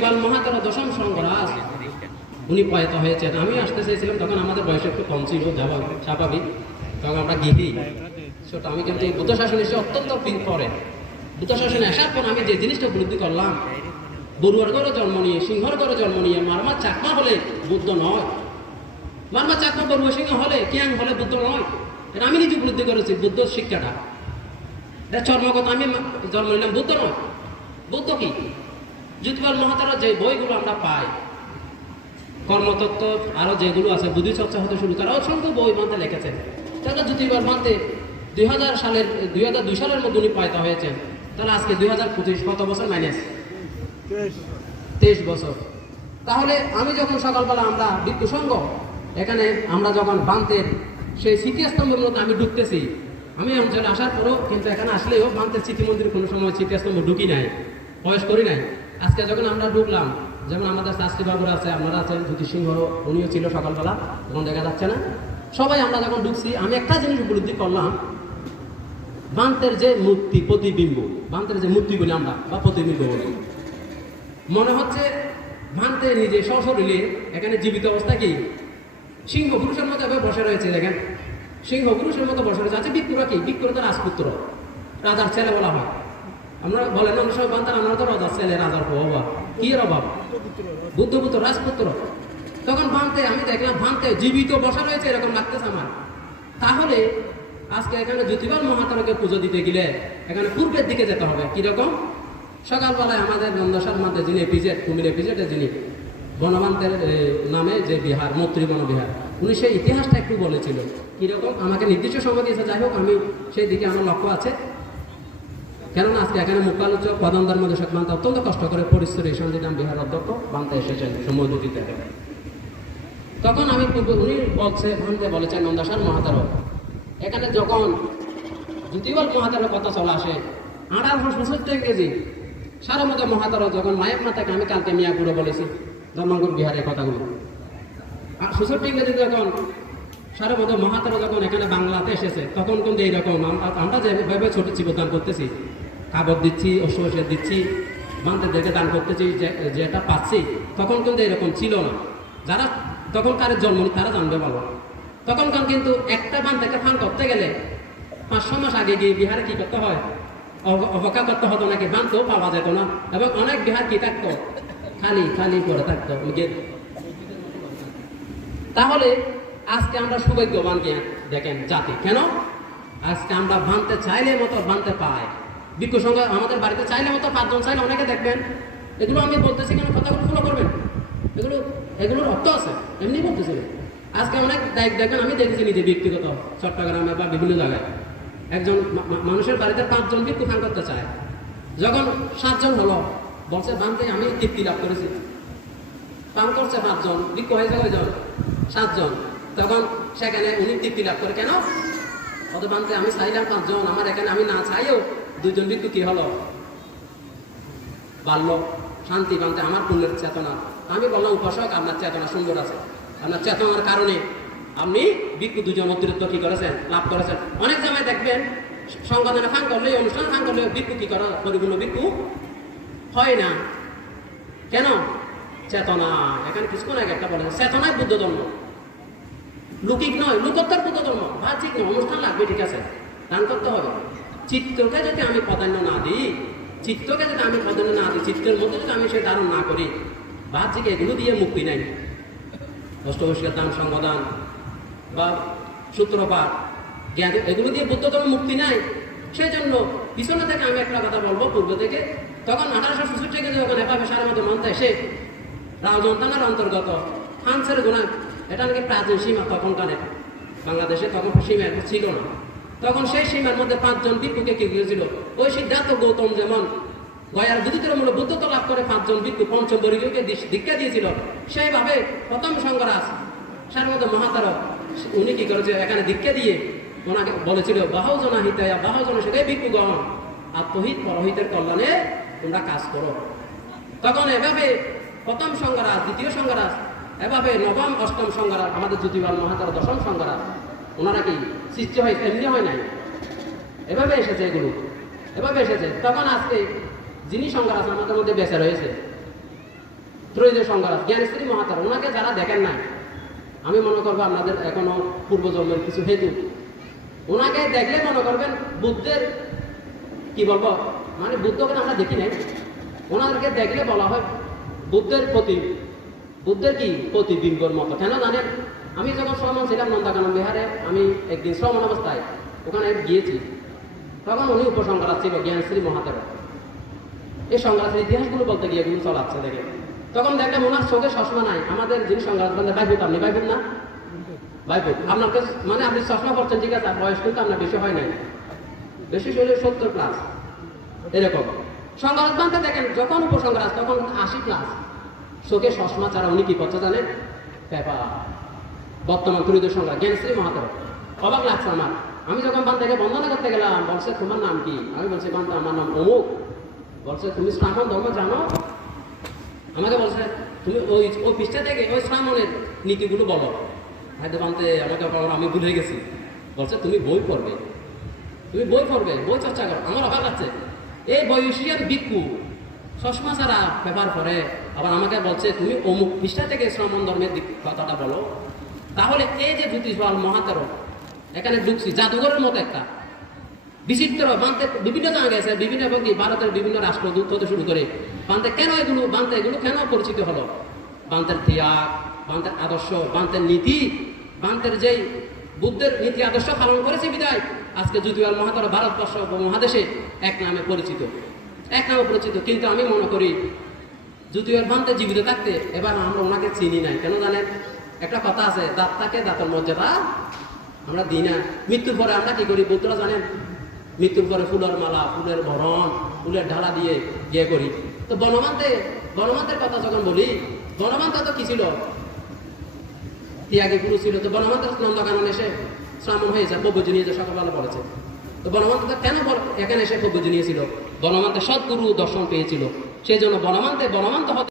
মহাতারা দশম সংঘরাজ উনি প্রয়াত হয়েছেন। আমি আসতে চেয়েছিলাম, তখন আমাদের বয়স একটু কম ছিল, স্বাভাবিক, তখন আমরা গিহি ছোট। আমি কিন্তু এই বুদ্ধ শাসন এসে অত্যন্ত পরে বুদ্ধ শাসনে আসার পর আমি যে জিনিসটা উপলব্ধি করলাম, বড়ুয়ার ঘরে জন্ম নিয়ে, সিংহর ঘরে জন্ম নিয়ে, মারমা চাকমা হলে বুদ্ধ নয়, মারমা চাকমা বড়ুয়া সিংহ হলে কিয়াং হলে বুদ্ধ নয়। এটা আমি নিজে উপলব্ধি করেছি বুদ্ধ শিক্ষাটা। এটা চর্মগত, আমি জন্ম নিলাম, বুদ্ধ নয়। বুদ্ধ কি? জ্যোতিবাল মহাতারা যে বইগুলো আমরা পাই, কর্মতত্ত্ব আরো যেগুলো আছে, বুদ্ধি চর্চা হতে শুরু করে, অসংখ্য বই মানতে লিখেছেন। তাহলে জ্যোতিবাল মানতে 2002 সালের মধ্যে উনি প্রয়াত হয়েছেন। তাহলে আজকে 2025, কত বছর মাইনাস? 23 বছর। তাহলে আমি যখন সকালবেলা আমরা ভিক্ষু সংঘ এখানে আমরা যখন বান্তের সেই স্মৃতিস্তম্ভের মধ্যে আমি ঢুকতেছি, আমি অঞ্চলে আসার পরও কিন্তু এখানে আসলেও বান্তের স্মৃতি মন্দির কোনো সময় স্মৃতিস্তম্ভ ঢুকি নাই, প্রবেশ করি নাই। আজকে যখন আমরা ঢুকলাম, যেমন আমাদের শাস্ত্রী বাবুরা আছে, আপনারা আছেন, জ্যোতি সিংহ উনিও ছিল সকালবেলা, তখন দেখা যাচ্ছে না, সবাই আমরা যখন ঢুকছি, আমি একটা জিনিস উপলব্ধি করলাম, বান্তের যে মূর্তি, প্রতিবিম্ব, বান্তের যে মূর্তি বলি আমরা বা প্রতিবিম্ব বলি, মনে হচ্ছে ভান্তে নিজে সশরীরে এখানে জীবিত অবস্থা কি সিংহ পুরুষের মতো এভাবে বসে রয়েছে। দেখেন, সিংহ পুরুষের মতো বসে রয়েছে। আছে বিক্ষুরা কি? বিক্ষুরা তো রাজপুত্র, রাজার ছেলে বলা হয়। আমরা বলেন আমরা সব বান্তার, আমরা তো রাজার ছেলে, রাজার অভাব, কি এর অভাব? বুদ্ধপুত্র, রাজপুত্র। তখন ভান্তে আমি দেখলাম, ভান্তে জীবিত বসা রয়েছে, এরকম লাগতেছে আমার। তাহলে আজকে এখানে জ্যোতিবাল মহাতারাকে পুজো দিতে গেলে এখানে পূর্বের দিকে যেতে হবে। কিরকম? সকালবেলায় আমাদের নন্দসার মাঠে যিনি এপিজেড, কুমির এপিজেডে যিনি বনবান্তের নামে যে বিহার, মৈত্রী বনবিহার, উনি সেই ইতিহাসটা একটু বলেছিল। কিরকম? আমাকে নির্দিষ্ট সময় দিয়েছে, যাই হোক আমি সেই দিকে আমার লক্ষ্য আছে। কেননা আজকে এখানে মুখালোচক প্রধান ধর্মদেশক মানতে অত্যন্ত কষ্ট করে পরিশ্রী সঞ্জিদাম বিহার অধ্যক্ষ মানতে এসেছেন সময় দিতে। তখন আমি উনি ভান্তে বলেছেন নন্দাসার মহাতারক, এখানে যখন জ্যোতিবাল মহাতারের কথা চলে আসে, 1865 কেজি সারা মতো মহাতারক যখন মায়ের মাতাকে, আমি কালকে মিয়াপুরে বলেছি ধর্মাঙ্কুর বিহারের কথাগুলো, 65 কেজি যখন সারা মতো মহাতারা যখন এখানে বাংলাতে এসেছে, তখন কিন্তু এইরকম আমরা যেভাবে ছোট জীবদান করতেছি, কাগজ দিচ্ছি, অশ্বশের দিচ্ছি, বান্তেদেরকে দান করতেছি, যেটা পাচ্ছি, তখন কিন্তু এরকম ছিল না। যারা তখন কারের জন্ম তারা জানবে ভালো। তখনকার কিন্তু একটা বান্তেকে ফান করতে গেলে 500 মাস আগে গিয়ে বিহারে কি করতে হয়? অপেক্ষা করতে হতো, নাকি বান্তেও পাওয়া যেত না। এবং অনেক বিহার কি থাকতো? খালি খালি করে থাকতো। তাহলে আজকে আমরা সৌভাগ্যবান দেখেন জাতি। কেন? আজকে আমরা ভাঙতে চাইলে মতো ভাঙতে পাই। ভিক্ষু সংঘ আমাদের বাড়িতে চাইলে মতো 5 জন চাইলে অনেকে দেখবেন। এগুলো আমি বলতেছি কেন, কথাগুলো ফলো করবেন, এগুলোর অর্থ আছে, এমনি বলতেছি। আজকে অনেক দেখবেন, আমি দেখেছি নিজে ব্যক্তিগত, চট্টগ্রামে বা বিভিন্ন জায়গায় একজন মানুষের বাড়িতে 5 জন ভিক্ষু ফান করতে চায়। যখন 7 জন হলো, বলছে ভাঙতে আমি তৃপ্তি লাভ করেছি। পান করছে 5 জন, ভিক্ষু হয়েছে কয়জন? 7 জন। তখন সেখানে উনি তৃপ্তি লাভ করে। কেন? অত বানতে আমি চাইলাম 5 জন, আমার এখানে আমি না চাইও 2 জন ভিক্ষু কি হলো? বাড়ল শান্তি বানতে, আমার পুণ্যের চেতনা। আমি বললাম, উপাসক আপনার চেতনা সুন্দর আছে, আপনার চেতনার কারণে আপনি ভিক্ষু 2 জন অতিরিক্ত কি করেছেন? লাভ করেছেন। অনেক জায়গায় দেখবেন সংগঠনে ফান করলে, অনুষ্ঠান ফান করলে ভিক্ষু কি করা পরিপূর্ণ ভিক্ষু হয় না। কেন? চেতনা। এখানে কিছুক্ষণ আগে একটা বলে, চেতনায় বুদ্ধ ধর্ম, লৌকিক নয়, লোকোত্তর বুদ্ধ ধর্ম। বাহ্যিক নয়, অনুষ্ঠান লাগবে, ঠিক আছে, দান করতে হবে। চিত্তকে যদি আমি প্রাধান্য না দিই, চিত্তের মধ্যে যদি আমি সে ধারণ না করি, বাহ্যিক এগুলো দিয়ে মুক্তি নাই। অষ্টবর্ষের দান, সংগদান বা সূত্রপাঠ, জ্ঞান, এগুলো দিয়ে বুদ্ধ ধর্ম মুক্তি নাই। সেই জন্য পিছনে থেকে আমি একটা কথা বলবো, পূর্ব থেকে। তখন 1865 থেকে যখন এভাবে সারা মতো মন্ত্রে এসে রাজন্তানার অন্তর্গত হানসের গুণা, এটা নাকি প্রাচীন সীমা তখনকার বাংলাদেশে, তখন সীমা ছিল না। তখন সেই সীমার মধ্যে 5 জন ভিক্ষুকে কি করেছিল? ওই সিদ্ধার্থ গৌতম যেমন গয়ার বুদ্ধির মূল্য বুদ্ধত্ব লাভ করে 5 জন ভিক্ষু পঞ্চম বর্গীয়কে দীক্ষা দিয়েছিল, সেইভাবে প্রথম সংঘরাজ সারমত মহাতারক উনি কি করেছে? এখানে দীক্ষা দিয়ে ওনাকে বলেছিল, বাহজনা হিতায়া বাহজনা সেটাই ভিক্ষুগণ, আত্মহিত পরহিতের কল্যাণে তোমরা কাজ করো। তখন এভাবে প্রথম সংঘরাজ, দ্বিতীয় সংঘরাজ, এভাবে নবম, অষ্টম সংঘরাজ, আমাদের জ্যোতিবাল মহাতারা দশম সংঘরাজ, ওনারা কি সৃষ্টি হয়? এমনি হয় নাই, এভাবে এসেছে, এগুলো এভাবে এসেছে। তখন আজকে যিনি সংঘরাজ আমাদের মধ্যে বেঁচে রয়েছে, ত্রয়োদশ সংঘরাজ জ্ঞানশ্রী মহাতারা, ওনাকে যারা দেখেন নাই, আমি মনে করবো আপনাদের এখনো পূর্বজন্মের কিছু হেতু। ওনাকে দেখলে মনে করবেন বুদ্ধের কি বলবো, মানে বুদ্ধকে আমরা দেখি নাই, ওনাদেরকে দেখলে বলা হয় বুদ্ধের কি প্রতিবিম্বর মতো। কেন জানেন, আমি যখন শ্রমণ ছিলাম নন্দকানন বিহারে, আমি একদিন শ্রমণ অবস্থায় ওখানে গিয়েছি, তখন উনি উপসংহার ছিল জ্ঞানশ্রী মহাদেব। এই সংঘাতের ইতিহাসগুলো বলতে গিয়ে এগুলো চলাচ্ছে দেখে, তখন দেখলাম ওনার চোখে চশমা নাই। আমাদের যিনি সংঘাত বলতে বাইপুত, আপনি বাইপুত না? বাইপুত আপনার কাছে, মানে আপনি চশমা পড়ছেন ঠিক আছে, বয়স কিন্তু আপনার বেশি হয় নাই, বেশি শরীর 70 প্লাস এরকম। সংঘাত বানতে দেখেন যখন উপসংহার তখন 80 প্লাস, চোখে চশমা ছাড়া উনি কি করছে জানেন? পেপার। বর্তমান ত্রয়োদশ সংঘাত জ্ঞানশ্রী মহাদেব। অবাক লাগছে আমার। আমি যখন বান্তাকে বন্দনা করতে গেলাম, বলছে তোমার নাম কি? আমি বলছি বান্তা আমার নাম অমুক। বলছে তুমি শ্রামণ ধর্ম জানো? আমাকে বলছে তুমি ওই পৃষ্ঠা থেকে ওই শ্রামণের নীতিগুলো বলো। হয়তো বান্তে আমাকে আমি ভুলে গেছি। বলছে তুমি বই পড়বে, বই চর্চা করো। আমার অবাক লাগছে, এই বয়সিয়ান ভিক্ষু চশমা ছাড়া পেপার পড়ে, আবার আমাকে বলছে তুমি অমুক পৃষ্ঠা থেকে শ্রামণ ধর্মের কথাটা বলো। তাহলে এই যে জ্যোতিষবাল মহাতারক এখানে ঢুকছি, জাদুঘরের মতো একটা বিচিত্র বান্তে বিভিন্ন জায়গা গেছে, বিভিন্ন এবং ভারতের বিভিন্ন রাষ্ট্রদূত হতে শুরু করে বান্তে কেন এগুলো কেন পরিচিত হলো? বান্তের ত্যাগ, বান্তের আদর্শ, বান্তের নীতি, বান্তের যেই বুদ্ধের নীতি আদর্শ পালন করেছে বিদায় আজকে জ্যোতিবাল মহাতারা ভারতবর্ষ মহাদেশে এক নামে পরিচিত। কিন্তু আমি মনে করি জ্যোতিবাল বান্তে জীবিত থাকতে এবার আমরা ওনাকে চিনি নাই। কেন জানেন? একটা কথা আছে, দাঁতটাকে দাঁতের মর্যাদা আমরা দিই না। মৃত্যুর পরে আমরা কি করি বুদ্ধরা জানেন? মৃত্যুর পরে ফুলের মালা, ফুলের ভরণ, ফুলের ঢালা দিয়ে ইয়ে করি। তো বনমান্তের কথা যখন বলি, বনমান্ত তো কি ছিল? ত্যাগী গুরু ছিল। তো বনমান্ত নন্দকানন এসে শ্রামণ হয়েছে, প্রভুজনীয় যে সকালবেলা বলেছে। তো বনমান্ত কেন এখানে এসে প্রভুজনীয় ছিল? বনমান্তে সদ্গুরু দর্শন পেয়েছিল, সেই জন্য বনমান্ত হতে